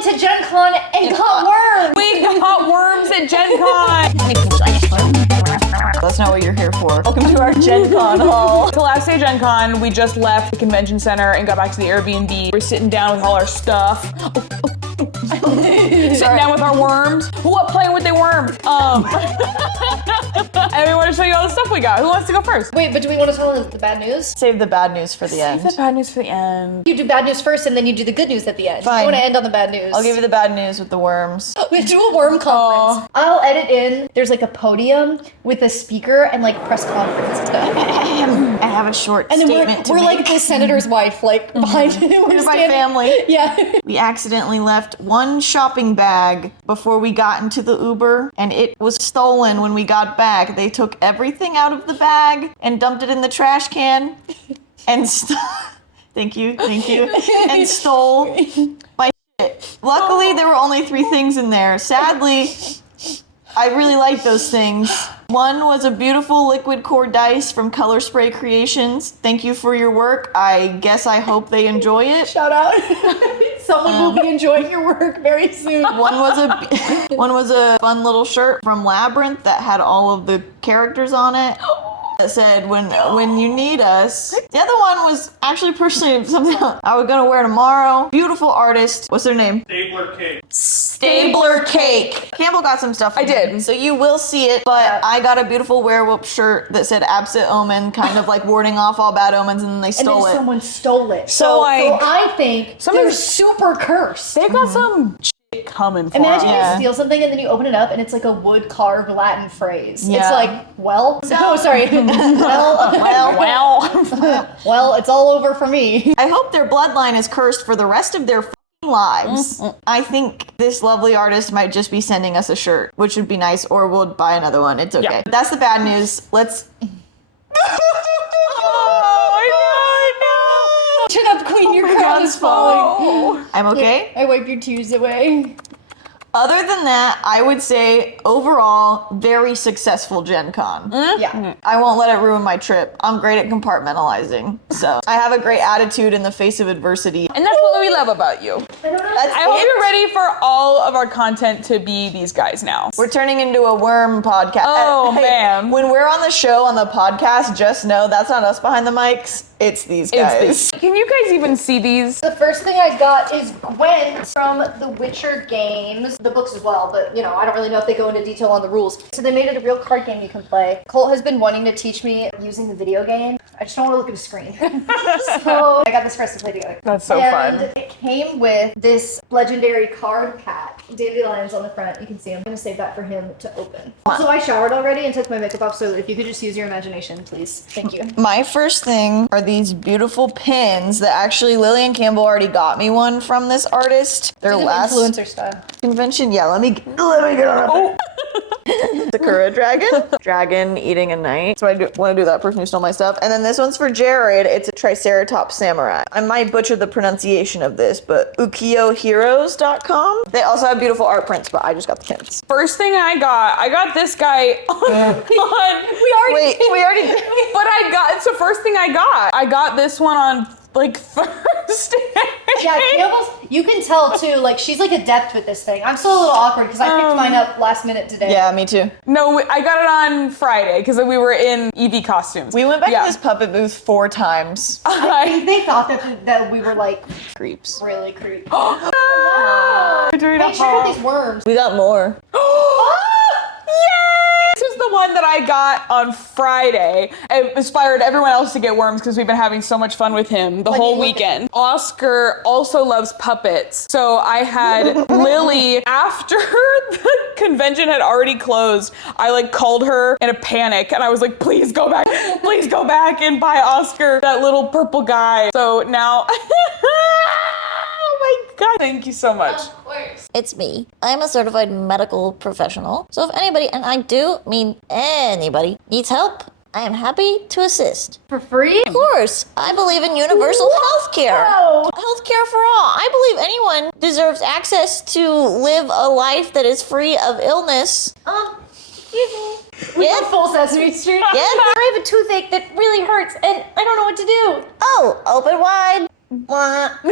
went to Gen Con and got worms. We got worms at Gen Con. That's not what you're here for. Welcome to our Gen Con haul. It's the last day of Gen Con. We just left the convention center and got back to the Airbnb. We're sitting down with all our stuff. Sitting down with our worms. What playing with the worms? And we want to show you all the stuff we got. Who wants to go first? Wait, but do we want to tell them the bad news? Save the bad news for the end. Save the bad news for the end. You do bad news first and then you do the good news at the end. Fine. I want to end on the bad news. I'll give you the bad news with the worms. We do a worm conference. I'll edit in. There's like a podium with a speaker and like press conference and stuff. I have a short And then statement to we're make. like the senator's wife, like behind him. Here's my family. Yeah. We accidentally left one shopping bag before we got into the Uber, and it was stolen when we got back. They took everything out of the bag and dumped it in the trash can, and thank you, and stole my shit. Luckily, there were only 3 things in there. Sadly, I really like those things. One was a beautiful liquid core dice from Color Spray Creations. Thank you for your work. I hope they enjoy it. Shout out. Someone will be enjoying your work very soon. One was a fun little shirt from Labyrinth that had all of the characters on it. That said, when you need us. The other one was actually personally something I was gonna wear tomorrow. Beautiful artist. What's their name? Stabler Cake. Campbell got some stuff. I did. So you will see it, but I got a beautiful werewolf shirt that said Absent Omen, kind of like warding off all bad omens, and then they stole it. Someone stole it. So I think they're super cursed. They've got some shit coming for Imagine them. you steal something and then you open it up and it's like a wood carved Latin phrase. Yeah. It's like, well, no, sorry. well, it's all over for me. I hope their bloodline is cursed for the rest of their lives. I think this lovely artist might just be sending us a shirt, which would be nice, or we'll buy another one. It's okay. Yeah. That's the bad news. Let's... Turn up, Queen, your crown is falling. I'm okay. I wipe your tears away. Other than that, I would say overall, very successful Gen Con. Yeah. I won't let it ruin my trip. I'm great at compartmentalizing. So I have a great attitude in the face of adversity. And that's what we love about you. I don't know. I hope you're ready for all of our content to be these guys now. We're turning into a worm podcast. Oh, Hey, man. When we're on the show, on the podcast, just know that's not us behind the mics. It's these guys. Can you guys even see these? The first thing I got is Gwen from The Witcher games. The books as well, but you know, I don't really know if they go into detail on the rules. So they made it a real card game you can play. Colt has been wanting to teach me using the video game. I just don't want to look at a screen. So I got this for us to play together. That's so and fun. It came with this legendary card pack. Dandelions on the front. You can see I'm going to save that for him to open. Also, I showered already and took my makeup off, so if you could just use your imagination, please. Thank you. My first thing are these beautiful pins that actually Lillian Campbell already got me one from this artist. Their She's an last influencer style. convention. Yeah, let me get on. Sakura dragon eating a knight. So I want to do that person who stole my stuff. And then this one's for Jared. It's a Triceratops samurai. I might butcher the pronunciation of this, but ukiyoheroes.com. They also have beautiful art prints, but I just got the pins. First thing I got this guy on Wait, we already but it's the first thing I got. I got this one on like Thursday. Yeah, Campbell's, you can tell too, like she's like adept with this thing. I'm still a little awkward because I picked mine up last minute today. Yeah, me too. No, I got it on Friday because we were in EV costumes. We went back to this puppet booth 4 times. I think they thought that we were like Creeps. really creepy. Doing a Hey, check out these worms. We got more. This is the one that I got on Friday. It inspired everyone else to get worms because we've been having so much fun with him the whole weekend. Oscar also loves puppets. So I had Lily, after the convention had already closed, I like called her in a panic and I was like, please go back and buy Oscar that little purple guy. So now, oh my God, thank you so much. Of course. It's me. I'm a certified medical professional. So if anybody, and I do mean anybody, needs help, I am happy to assist. For free? Of course, I believe in universal health care. Health care for all. I believe anyone deserves access to live a life that is free of illness. Excuse me. Yeah. Full Sesame Street. Yeah. I have a toothache that really hurts and I don't know what to do. Oh, open wide. Let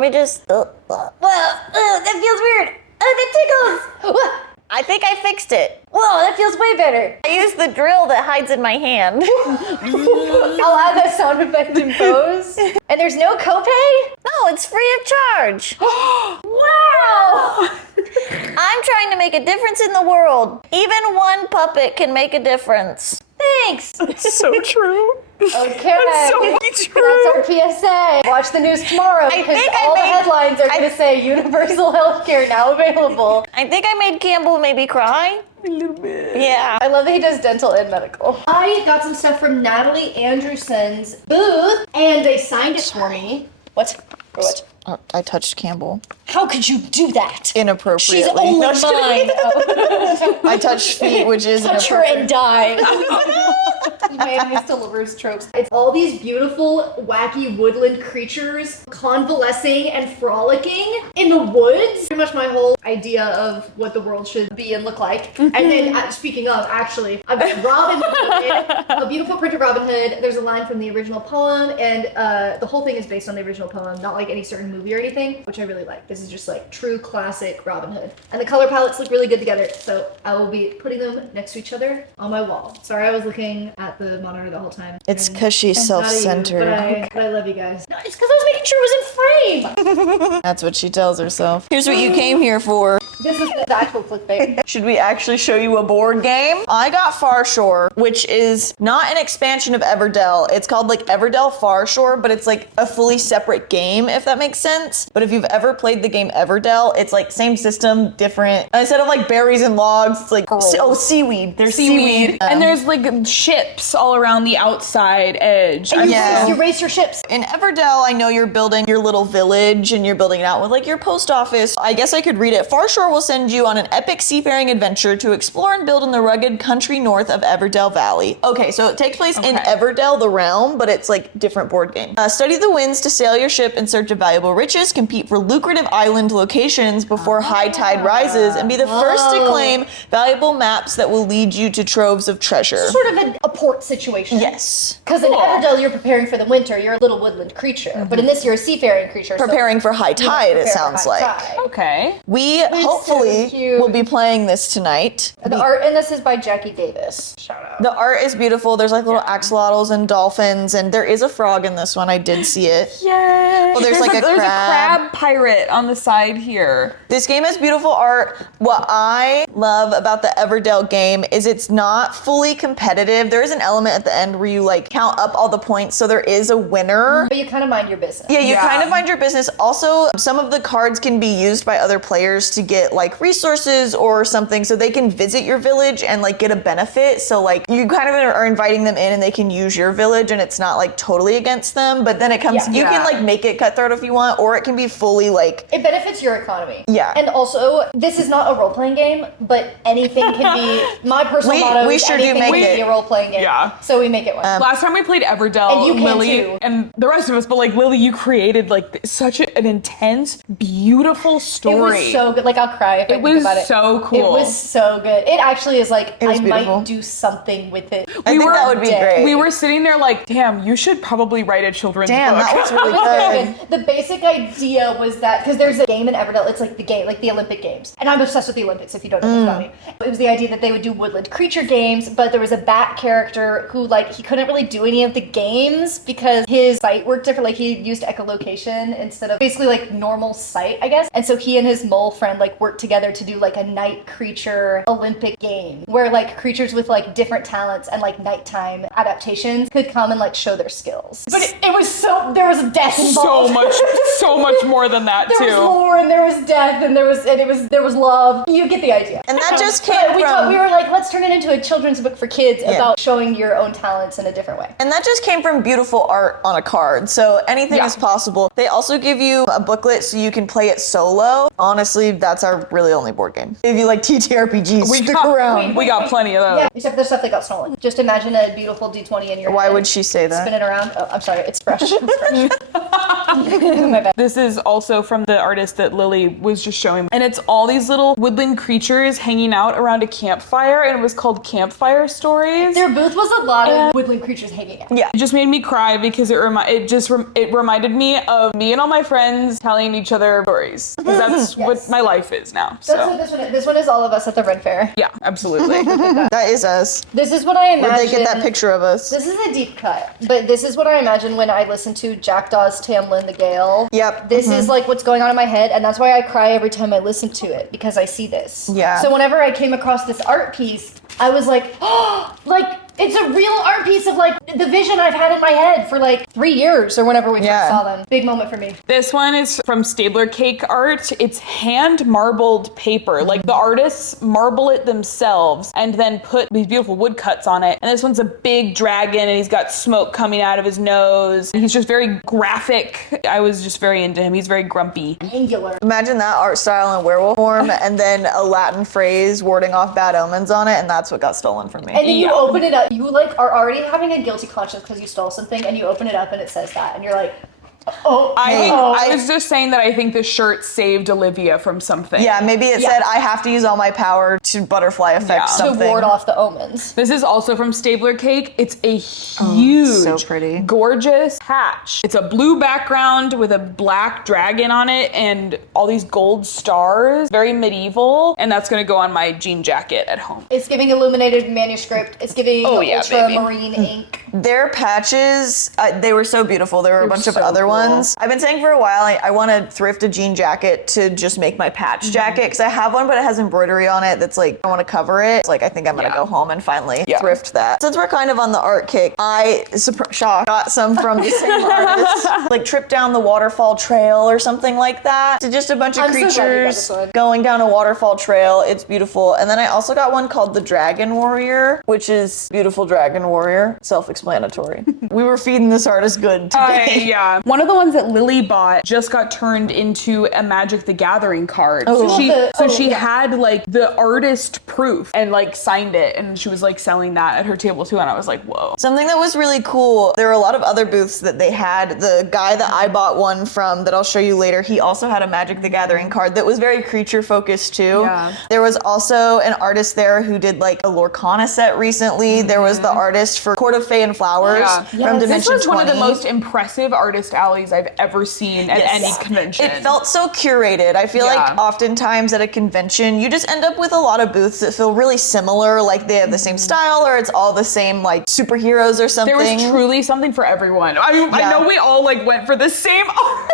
me just. That feels weird. Oh, that tickles. I think I fixed it. Whoa, that feels way better. I used the drill that hides in my hand. I'll add that sound effect in post. And there's no copay? No, it's free of charge. Wow! I'm trying to make a difference in the world. Even one puppet can make a difference. Thanks. It's so true. Okay. That's so true. That's our PSA. Watch the news tomorrow because think I all the made- headlines are going to say universal healthcare now available. I think I made Campbell maybe cry. A little bit. Yeah. I love that he does dental and medical. I got some stuff from Natalie Anderson's booth and they signed it for me. What? For what? I touched Campbell How could you do that? inappropriately. She's only No, just kidding. mine. Oh. I touched feet, which is Touch her inappropriate. and die. Miami still delivers tropes. It's all these beautiful, wacky woodland creatures convalescing and frolicking in the woods. Pretty much my whole idea of what the world should be and look like. And then, speaking of, actually, I've got Robin Hood, a beautiful printed Robin Hood. There's a line from the original poem, and the whole thing is based on the original poem, not like any certain movie or anything, which I really like. This is just like true classic Robin Hood. And the color palettes look really good together, so I will be putting them next to each other on my wall. Sorry, I was looking at the monitor the whole time. It's And because she's not at you, self-centered. but I love you guys. No, it's because I was making sure it was in frame. That's what she tells herself. Here's what you came here for. This is the actual clickbait. Should we actually show you a board game? I got Farshore, which is not an expansion of Everdell. It's called like Everdell Farshore, but it's like a fully separate game, if that makes sense. But if you've ever played the game Everdell, it's like same system, different. Instead of like berries and logs, it's like seaweed. There's seaweed. And there's like ships all around the outside edge. And Yeah. you race your ships. In Everdell, I know you're building your little village and you're building it out with like your post office. I guess I could read it. Farshore will send you on an epic seafaring adventure to explore and build in the rugged country north of Everdell Valley. Okay, so it takes place in Everdell, the realm, but it's like different board game. Study the winds to sail your ship in search of valuable riches, compete for lucrative island locations before high tide rises, and be the first to claim valuable maps that will lead you to troves of treasure. Sort of a port situation. Yes. Because in Everdell, you're preparing for the winter. You're a little woodland creature. But in this, you're a seafaring creature. Preparing for high so you tide, it prepare for sounds high like. tide. Okay. We hopefully so cute. will be playing this tonight. The art in this is by Jackie Davis. Shout out. The art is beautiful. There's like little axolotls and dolphins, and there is a frog in this one. I did see it. Yay. Well, there's like a there's crab. a crab pirate on the side here. This game has beautiful art. What I love about the Everdell game is it's not fully competitive. There is an element at the end where you like count up all the points, so there is a winner. But you kind of mind your business. Yeah, you Yeah. kind of mind your business. Also, some of the cards can be used by other players to get like resources or something, so they can visit your village and like get a benefit. So like you kind of are inviting them in and they can use your village and it's not like totally against them, but then it comes, Yeah. you can Yeah. like make it cutthroat if you want, or it can be fully like, It benefits your economy. Yeah. And also, this is not a role-playing game, but anything can be, my personal motto we is sure do anything make can it. be a role-playing game. Yeah. So we make it one. Last time we played Everdell, And you can Lily too. and the rest of us, but like Lily, you created like such an intense, beautiful It story. was so good. Like, I'll cry if I It think was about it. so cool. It was so good. It actually is like, was I beautiful. might do something with it. I think that would be dead. great. We were sitting there like, damn, you should probably write a children's Damn, book. that was really It was very good. good. The basic idea was that, because there's a game in Everdell, it's like the game, like the Olympic Games. And I'm obsessed with the Olympics, if you don't know this about me. It was the idea that they would do woodland creature games, but there was a bat character who, like, he couldn't really do any of the games because his sight worked different. Like, he used echolocation instead of basically, like, normal sight, I guess. And so he and his mole friend, like, worked together to do, like, a night creature Olympic game where, like, creatures with, like, different talents and, like, nighttime adaptations could come and, like, show their skills. But it was so, there was death involved. so much more than that There was too. lore and there was death and there was love. You get the idea. And that just But came we from... were like, let's turn it into a children's book for kids Yeah. about showing your own talents in a different way. And that just came from beautiful art on a card. So anything Yeah. is possible. They also give you a booklet so you can play it solo. Honestly, that's our really only board game. If you like TTRPGs, stick around. We got plenty of those. Yeah, except for the stuff that got stolen. Just imagine a beautiful D20 in your Why head, would she say that? spinning around. Oh, I'm sorry, it's fresh. It's fresh. My bad. This is also from the artist that Lily was just showing. And it's all these little woodland creatures hanging out around a campfire, and it was called Campfire Stories. Their booth was a lot of woodland creatures hanging out. Yeah. It just made me cry because it reminded me of me and all my friends telling each other stories. Because that's what my life is now. That's So what this one is all of us at the Ren Fair. yeah, absolutely. That is us. This is what I imagine. Where'd they get that picture of us? This is a deep cut, but this is what I imagine when I listen to Jackdaw's Tamlin the Gale. Yep. This is like what's going on in my head, and that's why I cry every time I listen to it, because I see this. Yeah. So whenever I came across this art piece, I was like, oh, like, it's a real art piece of like the vision I've had in my head for like 3 years or whenever we first saw them. Big moment for me. This one is from Stabler Cake Art. It's hand marbled paper. Like the artists marble it themselves and then put these beautiful woodcuts on it. And this one's a big dragon and he's got smoke coming out of his nose. And he's just very graphic. I was just very into him. He's very grumpy. Angular. Imagine that art style in werewolf form and then a Latin phrase warding off bad omens on it, and that's what got stolen from me. And then you open it up. You like are already having a guilty conscience because you stole something, and you open it up and it says that, and you're like, oh. I was just saying that I think the shirt saved Olivia from something. Yeah, maybe it said I have to use all my power to butterfly effect To something. ward off the omens. This is also from Stabler Cake. It's a huge, so pretty. gorgeous patch. It's a blue background with a black dragon on it and all these gold stars. Very medieval. And that's going to go on my jean jacket at home. It's giving illuminated manuscript. It's giving ultramarine ink. Their patches, they were so beautiful. There were a bunch of other ones. I've been saying for a while, I want to thrift a jean jacket to just make my patch jacket, because I have one, but it has embroidery on it that's like, I want to cover it. It's like, I think I'm going to go home and finally thrift that. Since we're kind of on the art kick, I, got some from the same artist, like Trip Down the Waterfall Trail or something like that. So just a bunch of creatures going down a waterfall trail. It's beautiful. And then I also got one called the Dragon Warrior, which is beautiful dragon warrior. Self-explanatory. We were feeding this artist good today. Yeah. One of the ones that Lily bought just got turned into a Magic the Gathering card. She had like the artist proof and like signed it, and she was like selling that at her table too, and I was like, whoa. Something that was really cool, there were a lot of other booths that they had. The guy that I bought one from that I'll show you later, he also had a Magic the Gathering card that was very creature focused too. Yeah. There was also an artist there who did like a Lorcana set recently. There was the artist for Court of Fae and Flowers from Dimension 20. This was one of the most impressive artist alleys I've ever seen at any convention. It felt so curated. I feel like oftentimes at a convention, you just end up with a lot of booths that feel really similar, like they have the same style or it's all the same like superheroes or something. There was truly something for everyone. I know we all like went for the same artist,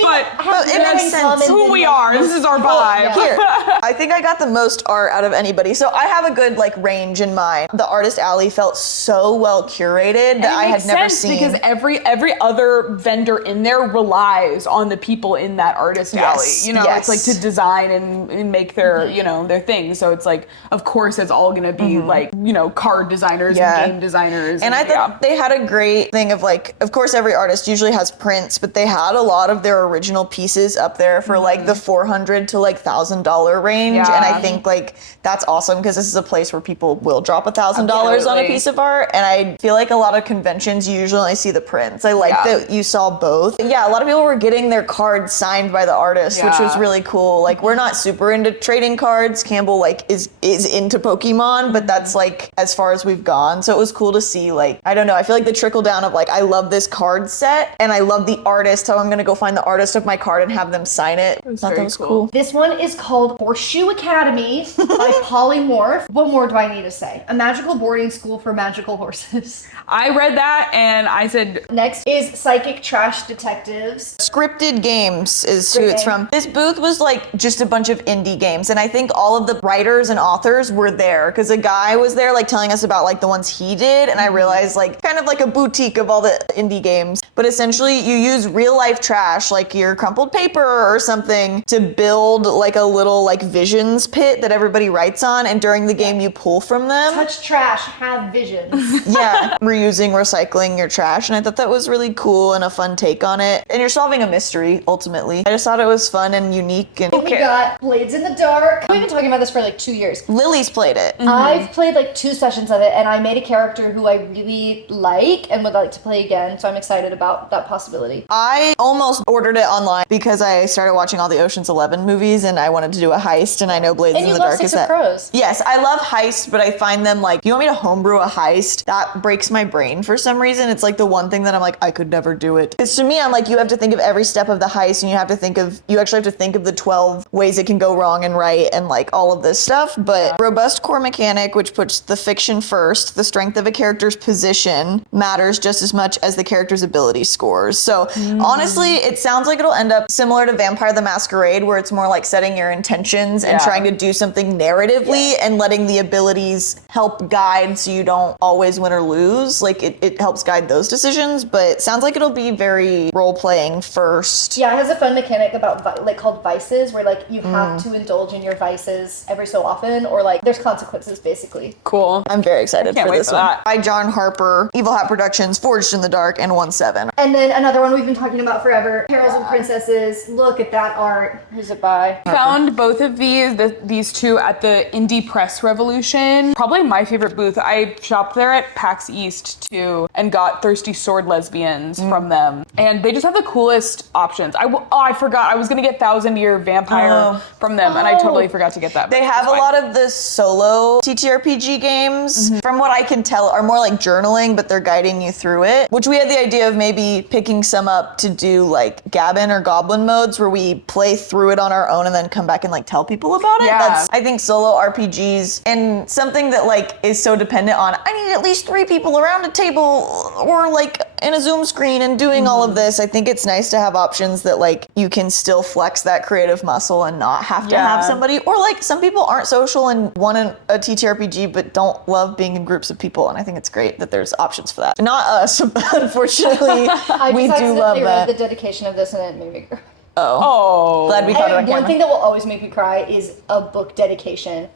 but it makes sense. Who we are. This is our vibe. Here, I think I got the most art out of anybody. So I have a good like range in mind. The artist alley felt so well curated that I had never seen. Because every other vendor in there relies on the people in that artist alley. You know, it's like to design and make their, you know, their thing. So it's like, of course, it's all gonna be like, you know, card designers and game designers. And I thought they had a great thing of like, of course, every artist usually has prints, but they had a lot of their original pieces up there for like the $400 to like $1,000 range. And I think like that's awesome, because this is a place where people will drop $1,000 on a piece of art. And I feel like a lot of conventions, you usually only see the prints. I like that you saw both. Yeah, a lot of people were getting their cards signed by the artist, which was really cool. Like, we're not super into trading cards. Campbell like is into Pokemon, but that's like as far as we've gone. So it was cool to see, like, I don't know, I feel like the trickle down of like, I love this card set and I love the artist, so I'm gonna go find the artist of my card and have them sign it. I thought that was cool. This one is called Horseshoe Academy by Polymorph. What more do I need to say? A magical boarding school for magical horses. I read that and I said... Next is Psychic Trash Detectives. Scripted Games is who it's from. This booth was like just a bunch of indie games, and I think all of the writers and authors were there, because a guy was there like telling us about like the ones he did, and I realized like kind of like a boutique of all the indie games. But essentially you use real life trash, like your crumpled paper or something, to build like a little like visions pit that everybody writes on, and during the game you pull from them. Touch trash, have visions. Yeah, reusing, recycling your trash, and I thought that was really cool and a fun take on it. And you're solving a mystery, ultimately. I just thought it was fun and unique. And We got Blades in the Dark. We've been talking about this for like 2 years. Lily's played it. I've played like 2 sessions of it, and I made a character who I really like and would like to play again, so I'm excited about that possibility. I almost ordered it online because I started watching all the Ocean's 11 movies and I wanted to do a heist, and I know Blades And in you the love Dark is Six of that. Crows. Yes, I love heists, but I find them like, you want me to homebrew a heist? That breaks my brain for some reason. It's like the one thing that I'm like, I could never do it. Because to me, I'm like, you have to think of every step of the heist, and you actually have to think of the 12 ways it can go wrong and right, and like all of this stuff. But robust core mechanic, which puts the fiction first, the strength of a character's position matters just as much as the character's ability scores. So honestly, it sounds like it'll end up similar to Vampire the Masquerade, where it's more like setting your intentions and trying to do something narratively and letting the abilities help guide so you don't always win or lose. Like it helps guide those decisions, but it sounds like it'll be very role-playing first. Yeah, it has a fun mechanic about called vices, where like you have to indulge in your vices every so often, or like there's consequences basically. Cool. I'm very excited can't for wait this for one. that. By John Harper, Evil Hat Productions, Forged in the Dark, and 1/7. And then another one we've been talking about forever, Perils and Princesses. Look at that art. Who's it by? Found both of these two at the Indie Press Revolution. Probably my favorite booth. I shopped there at PAX East too and got Thirsty Sword Lesbians from them. And they just have the coolest options. I forgot. I was going to get Thousand Year Vampire from them, and I totally forgot to get that. They have a lot of the solo TTRPG games, from what I can tell, are more like journaling, but they're guiding you through it. Which we had the idea of maybe picking some up to do like Gabbin or Goblin modes, where we play through it on our own and then come back and like tell people about it. Yeah. That's, I think, solo RPGs, and something that like is so dependent on, I need at least 3 people around a table or like in a Zoom screen and doing all of this. I think it's nice to have options that like you can still flex that creative muscle and not have to have somebody, or like some people aren't social and want a TTRPG but don't love being in groups of people, and I think it's great that there's options for that. Not us, unfortunately. We do love I that. read the dedication of this and it made me cry. Oh. Glad we caught it on camera. One thing that will always make me cry is a book dedication.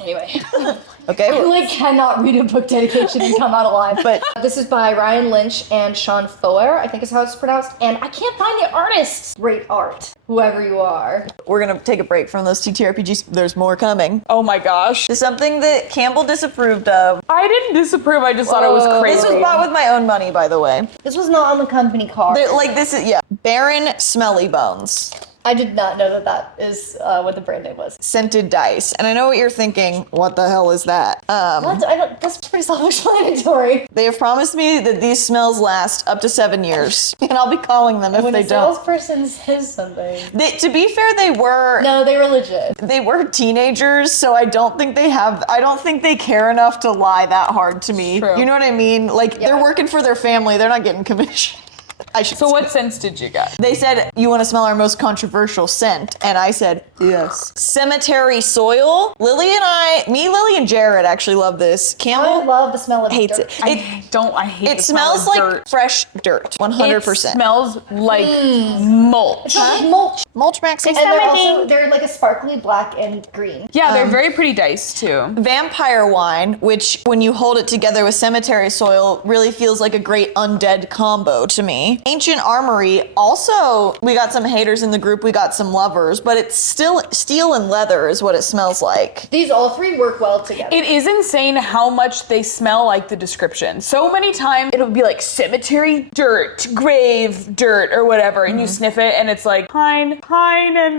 Anyway. Okay. I like cannot read a book dedication and come out alive. But this is by Ryan Lynch and Sean Foer, I think is how it's pronounced. And I can't find the artists. Great art, whoever you are. we're gonna take a break from those TTRPGs. There's more coming. Oh my gosh. There's something that Campbell disapproved of. I didn't disapprove. I just thought it was crazy. This was bought with my own money, by the way. This was not on the company card. This is, Baron Smelly Bones. I did not know that is what the brand name was. Scented dice. And I know what you're thinking. What the hell is that? That's pretty self-explanatory. They have promised me that these smells last up to 7 years. And I'll be calling them if When they a don't. salesperson says something. To be fair, they were legit. They were teenagers, so I don't think they care enough to lie that hard to me. True. You know what I mean? Like, they're working for their family. They're not getting commission. So what scents did you get? They said, you want to smell our most controversial scent? And I said, yes. Cemetery soil. Lily, and Jared actually love this. I Campbell love the smell of hates dirt. it. I hate It the smell smells of like dirt. fresh dirt, 100%. It smells like mulch. Mulch. Mulch Max. And they're like a sparkly black and green. Yeah, they're very pretty dice too. Vampire wine, which when you hold it together with cemetery soil, really feels like a great undead combo to me. Ancient Armory, also, we got some haters in the group, we got some lovers, but it's still steel and leather is what it smells like. These all 3 work well together. It is insane how much they smell like the description. So many times it'll be like cemetery dirt, grave dirt, or whatever, and you sniff it and it's like pine and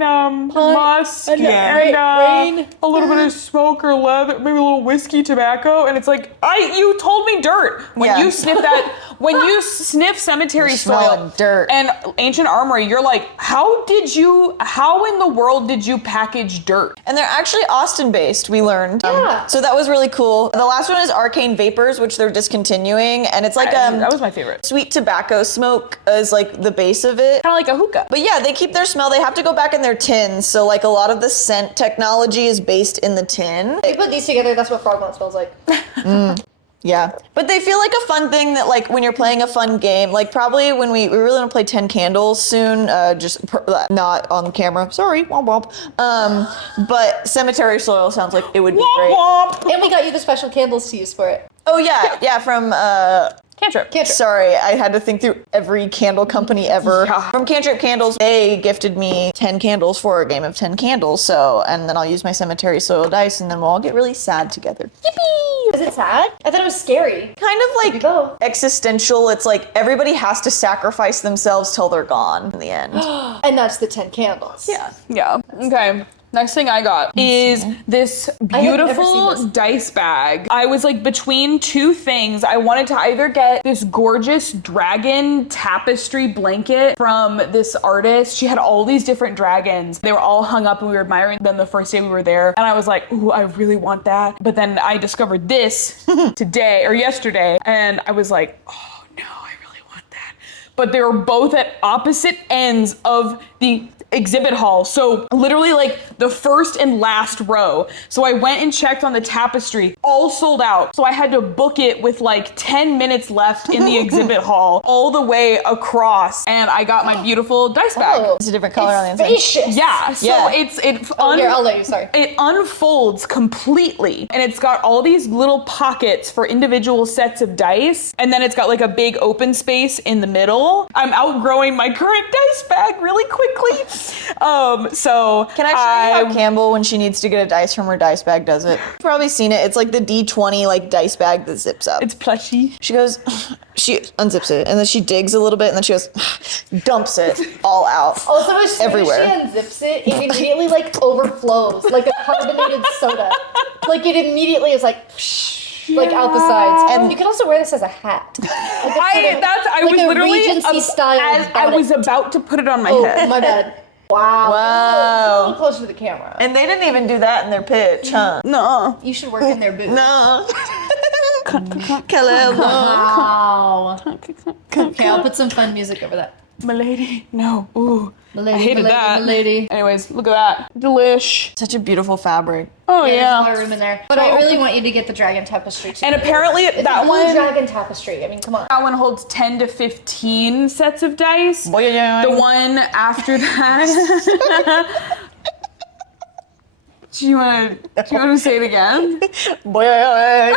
musk and rain. a little bit of smoke or leather, maybe a little whiskey, tobacco, and it's like you told me dirt when you sniff that. When you sniff cemetery soil dirt and Ancient Armory, you're like, how in the world did you package dirt? And they're actually Austin based, we learned. Yeah. So that was really cool. The last one is Arcane Vapors, which they're discontinuing, and it's like that was my favorite. sweet tobacco smoke is like the base of it. Kind of like a hookah. But yeah, they keep their smell. They have to go back in their tins. So like a lot of the scent technology is based in the tin. You put these together, that's what Frogmont smells like. Yeah, but they feel like a fun thing that, like, when you're playing a fun game, like probably when we really want to play 10 Candles soon, not on camera, sorry, womp womp. But Cemetery Soil sounds like it would be great. And we got you the special candles to use for it. Oh yeah, from Cantrip. Sorry, I had to think through every candle company ever. Yeah. From Cantrip Candles, they gifted me 10 candles for a game of 10 candles. So, and then I'll use my Cemetery Soil dice, and then we'll all get really sad together. Yippee! Is it sad? I thought it was scary. Kind of You like go. existential. It's like everybody has to sacrifice themselves till they're gone in the end. And that's the 10 candles. Yeah. Okay. Next thing I got is this I have never beautiful seen this. dice bag. I was like between two things. I wanted to either get this gorgeous dragon tapestry blanket from this artist. She had all these different dragons. They were all hung up and we were admiring them the first day we were there. And I was like, ooh, I really want that. But then I discovered this today or yesterday. And I was like, oh no, I really want that. But they were both at opposite ends of the exhibit hall. So literally like the first and last row. So I went and checked on the tapestry, all sold out. So I had to book it with like 10 minutes left in the exhibit hall all the way across. And I got my beautiful dice bag. Oh, It's a different color on the inside. spacious. Yeah, so Yeah. Here, I'll let you, sorry. it unfolds completely and it's got all these little pockets for individual sets of dice and then it's got like a big open space in the middle. I'm outgrowing my current dice bag really quickly. So Can I show you how Campbell, when she needs to get a dice from her dice bag, does it? You've probably seen it. It's like the D20 like dice bag that zips up. it's plushy. She goes, she unzips it, and then she digs a little bit, and then she goes, dumps it all out. Also, as soon Everywhere. as she unzips it, it immediately like overflows like a carbonated soda. Like it immediately is like, like out the sides. And you can also wear this as a hat. Like I like was a literally Regency style as I bonnet. was about to put it on my Oh, head. my bad. Wow. Wow. A little closer to the camera. And they didn't even do that in their pitch, huh? No. You should work in their booth. No. Hello. Wow. Okay, I'll put some fun music over that. Milady. No. Ooh. Milady, I hated milady, that. milady. Anyways, look at that. Delish. Such a beautiful fabric. Oh There's a yeah. lot of room in there. But I really want you to get the dragon tapestry too. And apparently It's that a blue one dragon tapestry. I mean, come on. that one holds 10 to 15 sets of dice. Boy, yeah. The one after that. Do you want to say it again? Boy, that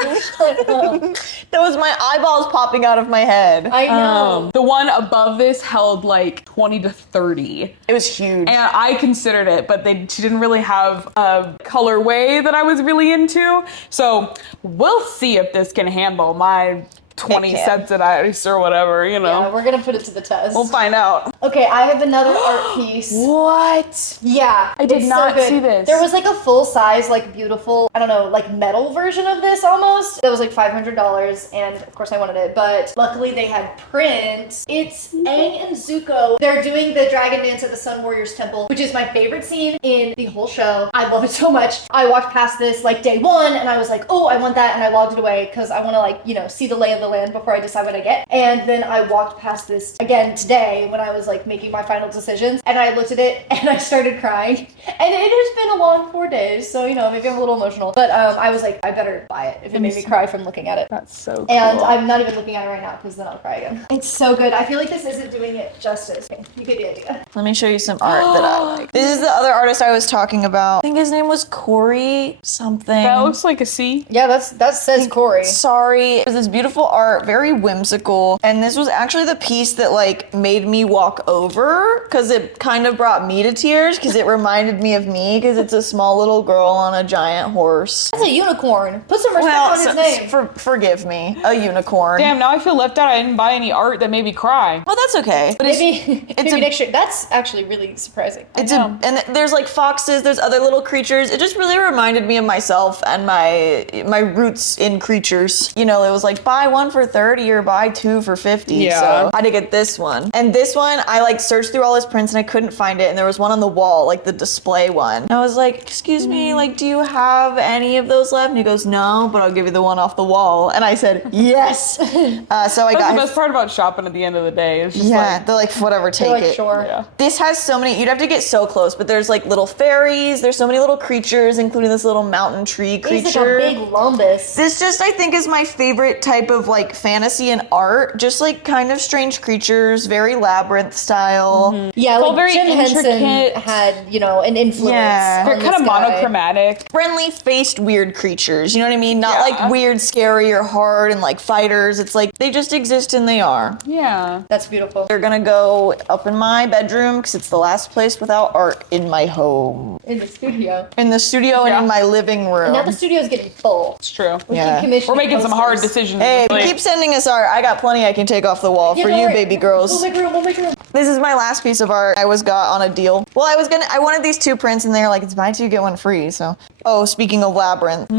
was my eyeballs popping out of my head. I know. The one above this held like 20 to 30. It was huge. And I considered it, but she didn't really have a colorway that I was really into. So we'll see if this can handle my 20 It can. sets of dice or whatever, you know. Yeah, we're gonna put it to the test. We'll find out. Okay, I have another art piece. What? Yeah, I did it's not so good. see this. There was like a full size, like beautiful, I don't know, like metal version of this almost. That was like $500, and of course I wanted it, but luckily they had print. It's Aang and Zuko. They're doing the dragon dance at the Sun Warriors Temple, which is my favorite scene in the whole show. I love it so much. I walked past this like day one, and I was like, oh, I want that, and I logged it away because I want to like, you know, see the lay of the land before I decide what I get. And then I walked past this again today when I was like making my final decisions, and I looked at it and I started crying. And it has been a long 4 days, so you know, maybe I'm a little emotional. But I was like, I better buy it if it made me cry from looking at it. That's so cool. And I'm not even looking at it right now because then I'll cry again. It's so good. I feel like this isn't doing it justice. Okay, you get the idea. Let me show you some art that I like. This is the other artist I was talking about. I think his name was Corey something. That looks like a C. Yeah, that says Corey. Sorry. It was this beautiful art, very whimsical. And this was actually the piece that like made me walk over because it kind of brought me to tears because it reminded me of me because it's a small little girl on a giant horse. That's a unicorn. Put some respect on his name. Forgive me, a unicorn. Damn, now I feel left out. I didn't buy any art that made me cry. Well, that's okay. But Maybe it's maybe a- next year. That's actually really surprising. and there's like foxes, there's other little creatures. It just really reminded me of myself and my roots in creatures. You know, it was like buy one for 30 or buy two for 50. Yeah. So I had to get this one. And this one, I like searched through all his prints and I couldn't find it. And there was one on the wall, like the display one. And I was like, excuse me, like, do you have any of those left? And he goes, no, but I'll give you the one off the wall. And I said, yes. So I That's got the his, best part about shopping at the end of the day. It's just yeah, they're like, whatever, take Like, it. sure. Yeah. This has so many, you'd have to get so close, but there's like little fairies, there's so many little creatures, including this little mountain tree creature. He's like a big lumbus. This just, I think, is my favorite type of like fantasy and art. Just like kind of strange creatures, very labyrinth style. Yeah, all like very Jim Henson intricate. had, you know, an influence. Yeah. on They're this kind of guy. monochromatic. Friendly faced weird creatures, you know what I mean? Not Yeah. like weird, scary, or hard and like fighters. It's like they just exist and they are. Yeah. That's beautiful. They're gonna go up in my bedroom because it's the last place without art in my home. In the studio. In the studio Yeah. and in my living room. Now the studio's getting full. It's true. We Yeah. keep commissioning We're making some hard posters. decisions. Hey, Like, keep sending us art. I got plenty I can take off the wall Yeah, for don't you, worry. baby girls. We'll make room, we'll make room. This is my last piece of art I got on a deal. Well, I wanted these 2 prints and they were like, it's buy 2, get 1 free. So, oh, speaking of Labyrinth.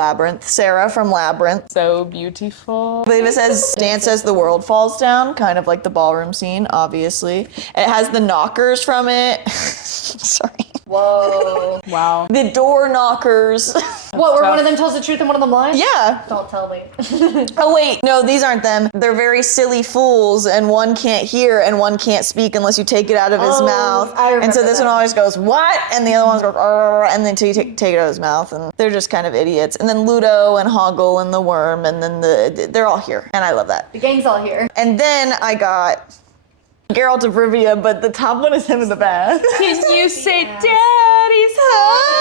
Labyrinth, Sarah from Labyrinth. so beautiful. But it says dance as the world falls down, kind of like the ballroom scene, obviously. It has the knockers from it. Sorry. Whoa. Wow. The door knockers. What, where tough. one of them tells the truth and one of them lies? Yeah. Don't tell me. Oh wait, no, these aren't them. They're very silly fools, and one can't hear and one can't speak unless you take it out of his Oh, mouth. I And so remember this that. one always goes, what? And the other one goes, "Arr," and then until you take it out of his mouth, and they're just kind of idiots. And then Ludo and Hoggle and the worm, and then they're all here, and I love that. The gang's all here. And then I got Geralt of Rivia, but the top one is him in the bath. Can you say Yes. daddy's home?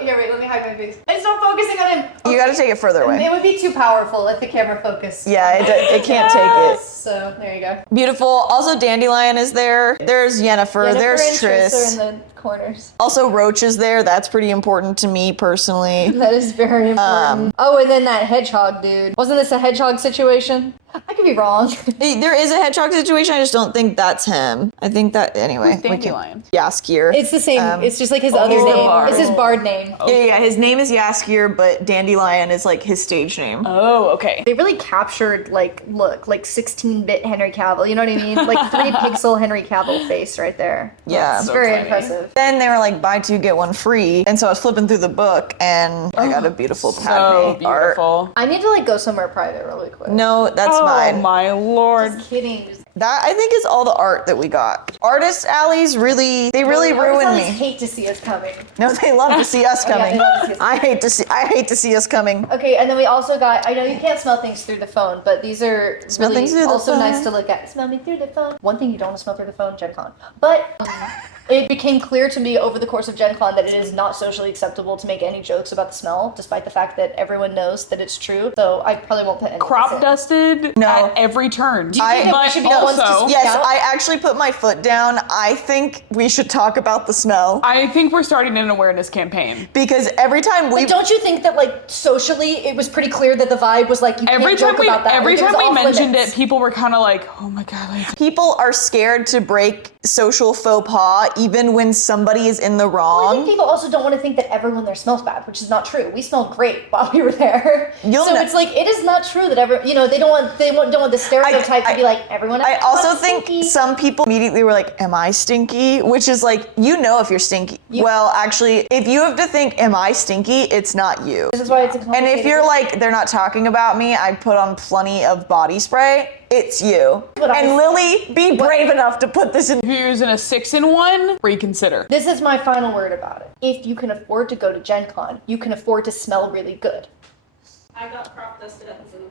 Here, wait, let me hide my face. It's not focusing on him. You gotta take it further away. It would be too powerful if the camera focused. Yeah, it can't take it. So, there you go. Beautiful. Also, Dandelion is there. There's Yennefer. Jennifer There's and Triss Triss. are in the corners. Also, Roach is there. That's pretty important to me personally. That is very important. Oh, and then that hedgehog dude. Wasn't this a hedgehog situation? I could be wrong. There is a hedgehog situation. I just don't think that's him. I think that anyway. Who's Dandelion? Yaskier. It's the same. It's just like his other he's the name. bard. It's his bard name. yeah. His name is Yaskier, but Dandelion is like his stage name. Oh, okay. They really captured like 16-bit Henry Cavill. You know what I mean? Like 3-pixel Henry Cavill face right there. Yeah. It's So very funny. impressive. Then they were like, buy 2, get 1 free. And so I was flipping through the book and I got a beautiful So Padme art. beautiful. I need to like go somewhere private really quick. No, that's Oh mine. my lord. Just kidding. That I think is all the art that we got. Artist alleys really ruined Artists me. hate to see us coming. No, they love to see us Oh, yeah, coming. they love to see us I hate to see us coming. Okay, and then we also got, I know you can't smell things through the phone, but these are Smell really things through the also phone. nice to look at. Smell me through the phone. One thing you don't want to smell through the phone, Gen Con. But it became clear to me over the course of Gen Con that it is not socially acceptable to make any jokes about the smell, despite the fact that everyone knows that it's true. So I probably won't put any Crop dusted No. at every turn. Do you think that we should be the ones to also, speak Yes, out? I actually put my foot down. I think we should talk about the smell I think we're starting an awareness campaign. because every time we But don't you think that like socially it was pretty clear that the vibe was like you Every can't time joke we about that. every Like, it was time we off mentioned limits. it, people were kind of like, "Oh my god!" Like, people are scared to break social faux pas, even when somebody is in the I think wrong. people also don't want to think that everyone there smells bad, which is not true. We smelled great while we were there. You'll So know- it's like it is not true that they don't want the stereotype to be like everyone. I else also smells think stinky. some people immediately were like, "Am I stinky?" Which is like, you know, if you're stinky. Well, actually, if you have to think, "Am I stinky?" It's not you. This is why it's a And complicated if you're issue. like, they're not talking about me, I put on plenty of body spray, it's you. But I- And Lily, be brave enough to put this in. if you're using a 6-in-1, reconsider. This is my final word about it. If you can afford to go to Gen Con, you can afford to smell really good. I got crop dusted at the booth.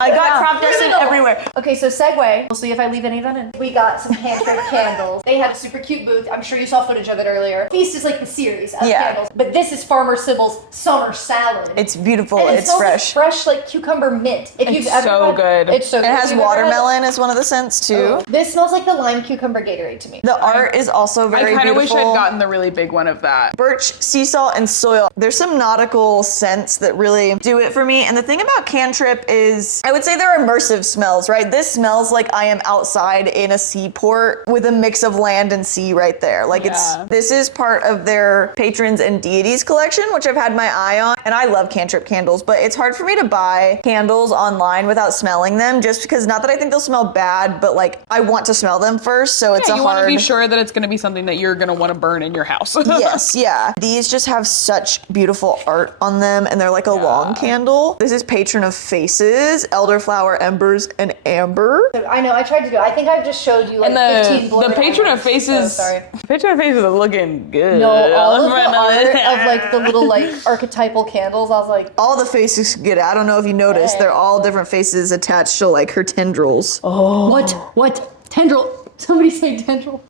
I got Yeah. crop dusted everywhere. Okay, so segue. We'll see if I leave any of that in. We got some Canrip candles. They had a super cute booth. I'm sure you saw footage of it earlier. Feast is like the series of Yeah. candles. But this is Farmer Sybil's summer salad. It's beautiful. and it It's smells like fresh. fresh like cucumber mint. If you've It's ever so had- good. It's so It good. has If you've ever had- watermelon as one of the scents too. This smells like the lime cucumber Gatorade to me. The art is also I very kind of beautiful. wish I'd gotten the really big one of that. Birch, sea salt, and soil. There's some nautical scents that really do it for me. And the thing about Cantrip Cantrip is, I would say they're immersive smells, right? This smells like I am outside in a seaport with a mix of land and sea right there. Like this is part of their patrons and deities collection, which I've had my eye on. And I love Cantrip candles, but it's hard for me to buy candles online without smelling them, just because, not that I think they'll smell bad, but like I want to smell them first. So it's you want to be sure that it's going to be something that you're going to want to burn in your house. Yes, yeah. These just have such beautiful art on them, and they're like a long candle. This is Patron of Faces, Elderflower, Embers, and Amber. I know, I tried to do it. I think I've just showed you like and 15 blurred the Patron of items. Faces, Sorry. Patron of Faces is looking good. No, all of the art of like the little like archetypal candles, I was like, All the faces get it. I don't know if you noticed, they're all different faces attached to like her tendrils. oh. What? Tendril. Somebody say tendril.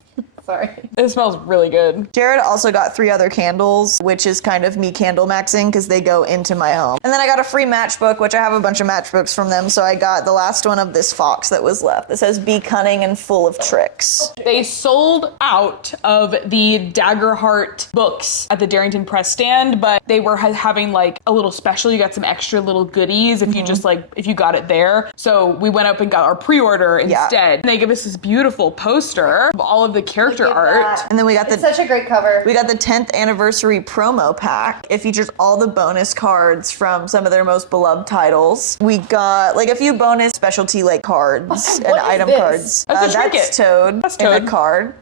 Sorry. It smells really good. Jared also got 3 other candles, which is kind of me candle maxing because they go into my home. And then I got a free matchbook, which I have a bunch of matchbooks from them. So I got the last one of this fox that was left. That says, "Be cunning and full of tricks." They sold out of the Dagger Heart books at the Darrington Press stand, but they were having like a little special. You got some extra little goodies if you just like, if you got it there. So we went up and got our pre-order instead. And they give us this beautiful poster of all of the character art. And then we got It's such a great cover. We got the 10th anniversary promo pack. It features all the bonus cards from some of their most beloved titles. We got like a few bonus specialty like cards and What is item this? cards. That's a trinket. That's Toad That's in Toad. a card.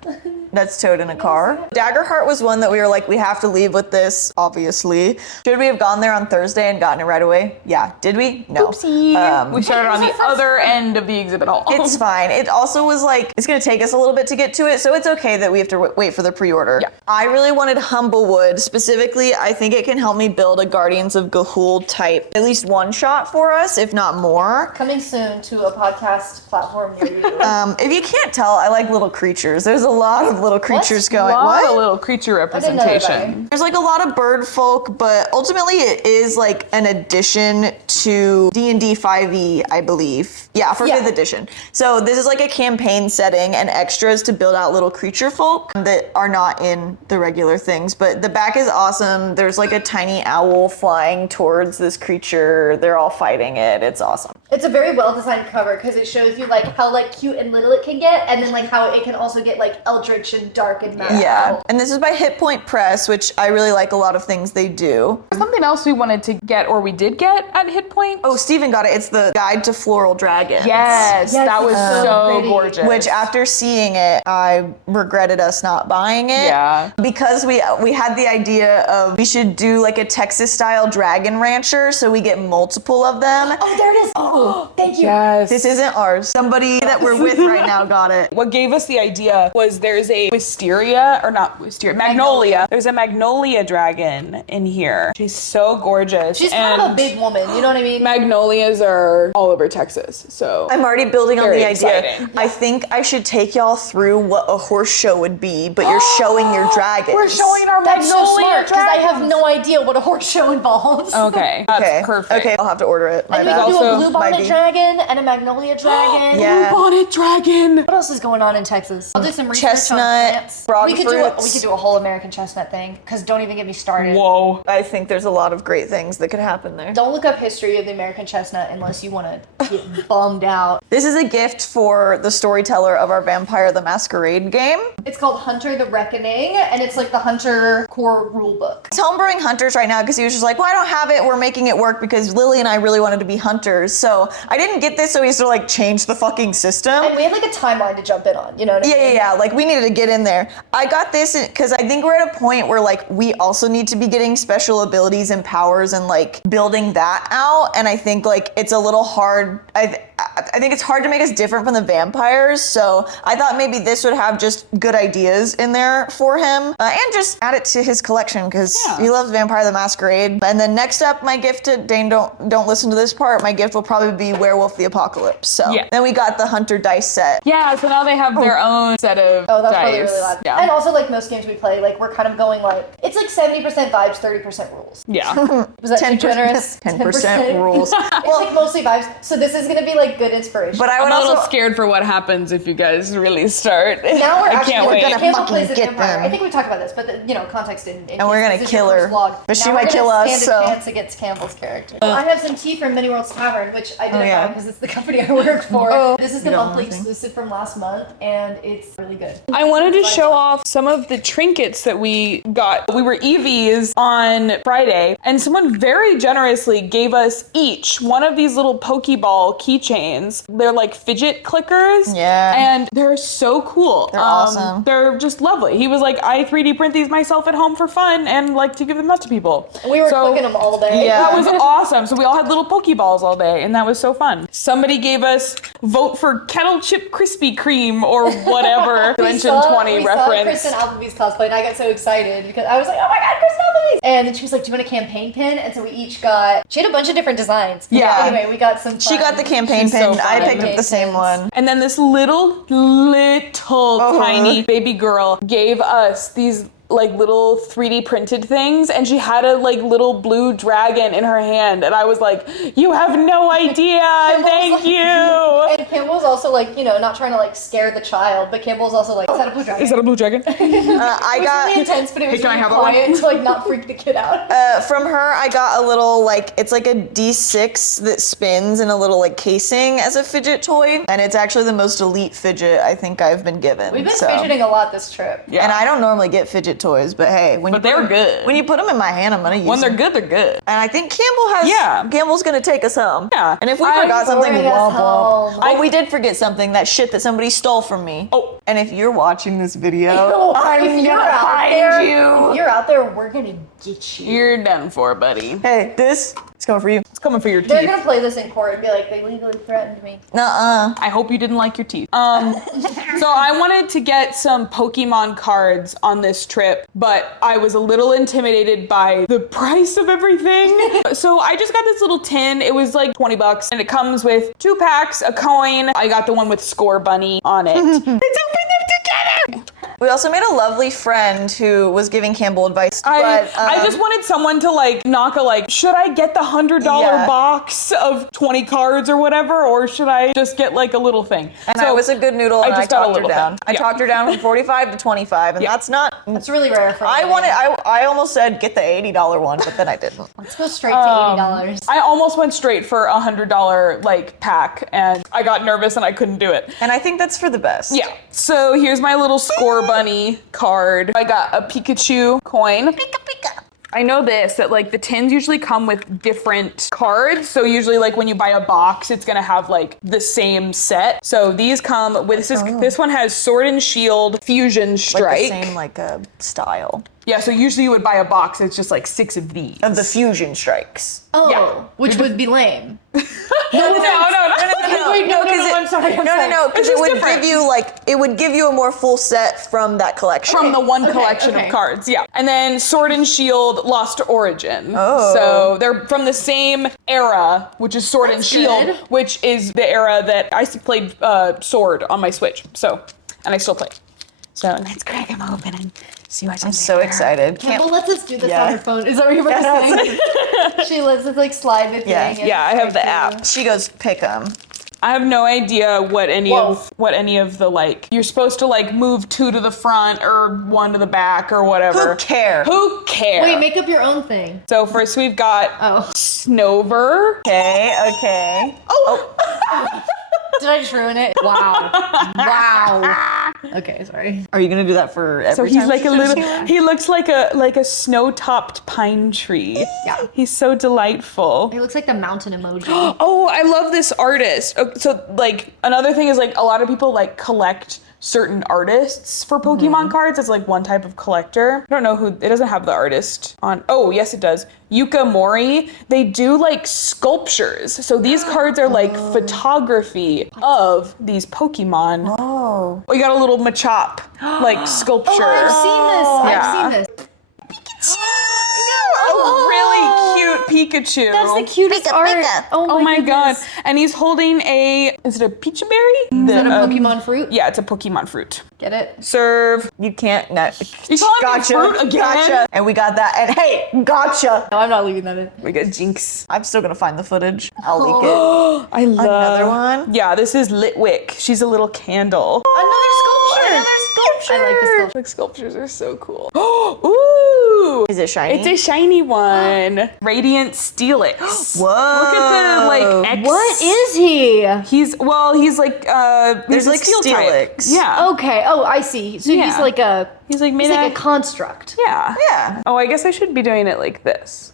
That's Toad in a car. Dagger Heart was one that we were like, we have to leave with this, obviously. Should we have gone there on Thursday and gotten it right away? Yeah. Did we? No. Oopsie. We started on the other end of the exhibit hall. It's fine. It also was like, it's going to take us a little bit to get to it, so it's okay that we have to wait for the pre-order. Yeah. I really wanted Humblewood. Specifically, I think it can help me build a Guardians of Ga'Hoole type, at least one shot for us, if not more. Coming soon to a podcast platform near you. If you can't tell, I like little creatures. There's a lot of little creatures going. a lot What? of little creature didn't know that. representation. There's like a lot of bird folk, but ultimately it is like an addition to D&D 5e, I believe. Yeah, for 5th edition. So this is like a campaign setting and extras to build out little creature folk that are not in the regular things. But the back is awesome. There's like a tiny owl flying towards this creature. They're all fighting it. It's awesome. It's a very well designed cover because it shows you like how like cute and little it can get, and then like how it can also get like eldritch and dark and magical. Yeah. And this is by Hit Point Press, which I really like a lot of things they do. Something else we wanted to get, or we did get at Hit Point. Oh, Steven got it. It's the Guide to Floral Dragons. Yes, that was it's so so pretty. gorgeous. Which after seeing it, I regretted us not buying it. Yeah. Because we had the idea of we should do like a Texas style dragon rancher so we get multiple of them. Oh, there it is. Oh, thank you. yes. This isn't ours. Somebody that we're with right now got it. What gave us the idea was there's a wisteria, or not wisteria, magnolia. There's a magnolia dragon in here. She's so gorgeous. She's kind of a big woman, you know what I mean? Magnolias are all over Texas, so I'm already building on Very the idea. exciting. I think I should take y'all through what a horse show would be, but you're showing your dragons. we're showing our That's so magnolia smart because I have dragons. no idea what a horse show involves. Okay, that's Okay. perfect. Okay, I'll have to order it. My And we bad. can do Also, a blue bonnet might be. dragon and a magnolia dragon. Yeah. Bonnet dragon. What else is going on in Texas? I'll do some research Chestnut, on plants. broad we could fruits. do a whole American chestnut thing because don't even get me started. Whoa. I think there's a lot of great things that could happen there. Don't look up history of the American chestnut unless you want to get bummed out. This is a gift for the storyteller of our Vampire the Masquerade game. It's called Hunter the Reckoning, and it's like the Hunter core rule book. It's homebrewing hunters right now because he was just like, well, I don't have it. We're making it work because Lily and I really wanted to be hunters. So I didn't get this, so he sort of like changed the fucking system. And we had like a timeline to jump in on, you know what I mean? Yeah. Like we needed to get in there. I got this because I think we're at a point where like we also need to be getting special abilities and powers and like building that out. And I think like it's a little hard. I think it's hard to make us different from the vampires. So I thought maybe this would have just good ideas in there for him and just add it to his collection because he loves Vampire the Masquerade. And then next up, my gift to Dane, don't listen to this part. My gift will probably be Werewolf the Apocalypse. So then we got the Hunter dice set. Yeah, so now they have their own set of Oh, that's dice. probably really loud. Yeah. And also, like most games we play, like we're kind of going like it's like 70% vibes, 30% rules. Yeah. Was that too generous? 10% rules. It's like mostly vibes. So this is gonna be like like good inspiration. But I would I'm a little also scared for what happens if you guys really start. now we're I actually can't wait. gonna Campbell fucking plays an get vampire. them. I think we talked about this, but context in And we're gonna this is kill your her. first vlog. But she Now might we're kill gonna us, stand a so- chance against Campbell's character. I have some tea from Many Worlds Tavern, which I didn't yeah. know because it's the company I work for. Oh. This is the You don't monthly know anything. exclusive from last month, and it's really good. I wanted to show off some of the trinkets that we got. We were EVs on Friday, and someone very generously gave us each one of these little Pokeball keychains. They're like fidget clickers. Yeah. And they're so cool. They're awesome. They're just lovely. He was like, I 3D print these myself at home for fun and like to give them out to people. We were So- clicking them all day. Yeah. That was awesome. So we all had little Pokeballs all day, and that was so fun. Somebody gave us vote for Kettle Chip Krispy Kreme or whatever. Dimension 20 we saw reference. Kristen Appleby's cosplay, and I got so excited because I was like, oh my god, Kristen Appleby's! And then she was like, do you want a campaign pin? And so we each got, she had a bunch of different designs. Yeah. Anyway, we got some She fun- got the campaign She's so pin. I fun. picked up the same one. And then this little tiny baby girl gave us these like little 3D printed things, and she had a like little blue dragon in her hand, and I was like, you have no idea, thank you. And Campbell's also like, not trying to like scare the child, but Campbell's also like, is that a blue dragon? Is that a blue dragon? I It was got really intense, but it was can I really have that one? quiet to like not freak the kid out. from her. I got a little like it's like a D6 that spins in a little like casing as a fidget toy, and it's actually the most elite fidget I think I've been given. We've been so. fidgeting a lot this trip. Yeah. And I don't normally get fidget toys, but hey, when But you put they're them- good. When you put them in my hand, I'm gonna use When they're them. good, they're good. And I think Campbell has. Yeah. Campbell's gonna take us home. Yeah. And if we I'm forgot something, going us womp womp. home. Oh, we did forget something. That shit that somebody stole from me. Oh. And if you're watching this video, I'm If you're gonna out find there, you. If you're out there, we're gonna get you. You're done for, buddy. Hey, this is coming for you. It's coming for your They're teeth. gonna play this in court and be like, they legally threatened me. Nuh-uh. I hope you didn't like your teeth. So I wanted to get some Pokemon cards on this trip, but I was a little intimidated by the price of everything. So I just got this little tin. It was like $20, and it comes with 2 packs, a coin. I got the one with Score Bunny on it. Let's open them together. We also made a lovely friend who was giving Campbell advice. I just wanted someone to like knock a like, should I get the $100 Yeah. box of 20 cards or whatever, or should I just get like a little thing? And I was a good noodle, and I just got a talked her little down. thing. I Yeah. talked her down from 45 to 25, and Yeah. that's not. It's really rare for me. I almost said get the $80 one, but then I didn't. Let's go straight to $80. I almost went straight for a $100 like pack, and I got nervous and I couldn't do it. And I think that's for the best. Yeah. So here's my little Score Bunny card. I got a Pikachu coin. I know that like the tins usually come with different cards. So usually like when you buy a box, it's gonna have like the same set. So these come with this one has Sword and Shield Fusion Strike. Like the same like style Yeah, so usually you would buy a box, it's just like 6 of these. of the fusion strikes. Oh, Yeah. which would be lame. No. Wait, no, I'm sorry. No, because It's it just would different. give you like it would give you a more full set from that collection. From the one Okay, collection okay. of cards, yeah. And then Sword and Shield Lost Origin. Oh. So they're from the same era, which is Sword and That's Shield, good. which is the era that I played Sword on my Switch. So, and I still play. So let's crack them open and see what's in I'm so excited. Campbell lets us do this Yeah. on her phone. Is that what you're about to say? She lets us like slide the thing. Yeah. and Yeah, I have the strike app. She goes pick 'em. I have no idea what any Whoa. of the like you're supposed to like move 2 to the front or 1 to the back or whatever. Who cares? Who cares? Wait, make up your own thing. So first we've got Oh. Snover. Okay. Did I just ruin it? Wow. Wow. Okay, sorry. Are you gonna do that for every So he's time like she a shows little. you? He looks like a snow-topped pine tree. Yeah. He's so delightful. It looks like the mountain emoji. Oh, I love this artist. So like another thing is like a lot of people like collect certain artists for Pokemon cards as like one type of collector. I don't know who. It doesn't have the artist on. Oh, yes, it does. Yuka Mori. They do like sculptures. So these cards are like photography of these Pokemon. Oh. We got a little Machop like sculpture. Oh, I've seen this. Yeah. I've seen this. A really cute Pikachu. That's the cutest Pika, art. Pika. Oh my god. goodness. And he's holding is it a peach berry? Is that a Pokemon fruit? Yeah, it's a Pokemon fruit. Get it? Serve. You can't. No. You calling me fruit again? Gotcha. And we got that. And hey, gotcha. No, I'm not leaving that in. We got Jinx. I'm still gonna find the footage. I'll leak it. I love Another one. Yeah, this is Litwick. She's a little candle. Another sculpture. Another sculpture. I like the sculpture. Like sculptures are so cool. Ooh. Is it shiny? It's a shiny one. Radiant Steelix. Whoa. Look at the like X. What is he? He's like There's a like steel type. Steelix. Yeah. Okay. Oh, I see. So he's Yeah. like a He's like made he's like of a construct. yeah. Yeah. Oh, I guess I should be doing it like this.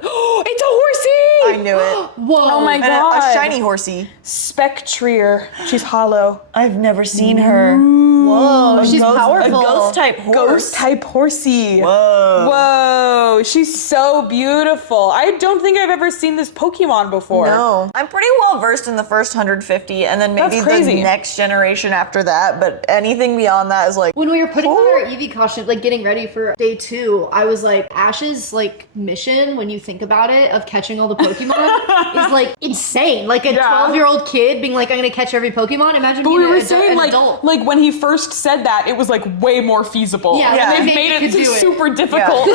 It's a horsey! I knew it. Whoa. Oh my And god. a shiny horsey. Spectrier. She's hollow. I've never seen her. Whoa. She's powerful. A ghost type horse. Ghost type horsey. Whoa. Whoa. She's so beautiful. I don't think I've ever seen this Pokemon before. No. I'm pretty well versed in the first 150 and then maybe That's crazy. the next generation after that, but anything beyond that is like When we were putting on our Eevee costume, like getting ready for day 2, I was like, Ash's like mission, when you think about it, of catching all the Pokemon is like insane. Like a Yeah. 12-year-old kid being like, I'm gonna catch every Pokemon. Imagine But being we were an saying an like adult. when he first said that, it was like way more feasible. Yeah, And like, they've maybe made you it could do it. super difficult.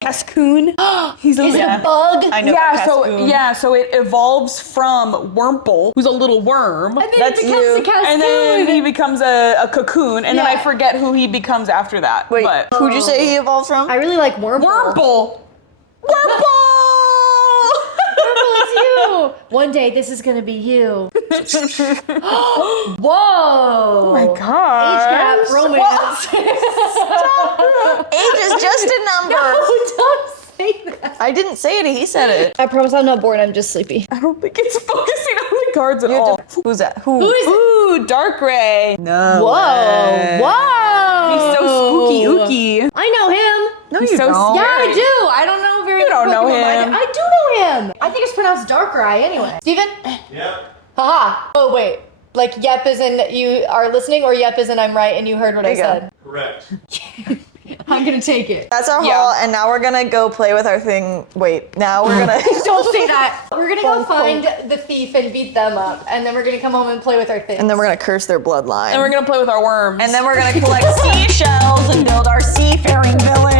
Cascoon. He's Is it a bug? I know so it evolves from Wurmple, who's a little worm. And then That's it becomes you. a Cascoon. And then he becomes a cocoon, and then I Yeah. forget who he becomes after that. Wait, but who'd you say he evolved from? I really like Wurmple. Wurmple! Wurmple! Wurmple is you. One day this is gonna be you. Whoa! Oh my god. Age gap romance. Age is just a number. Don't say that. I didn't say it, he said it. I promise I'm not bored. I'm just sleepy. I don't think it's focusing on the cards at all. Who's that? Who? Who is it? Ooh, Darkrai. No. Whoa! way. Whoa! He's so spooky ooky. I know him. No, He's you so don't. Yeah, I scary. do. I don't know very. You don't know Pokemon, him. but I do know him. I think it's pronounced Darkrai anyway. Steven? Yep. Haha. Oh wait. Like yep as in you are listening, or yep as in I'm right and you heard what I There you go. said. Correct. I'm gonna take it. That's our Yeah. haul, and now we're gonna go play with our thing. Wait, now we're gonna. Don't say that. We're gonna go Bonk, find the thief and beat them up, and then we're gonna come home and play with our things. And then we're gonna curse their bloodline. And we're gonna play with our worms. And then we're gonna collect seashells and build our seafaring village.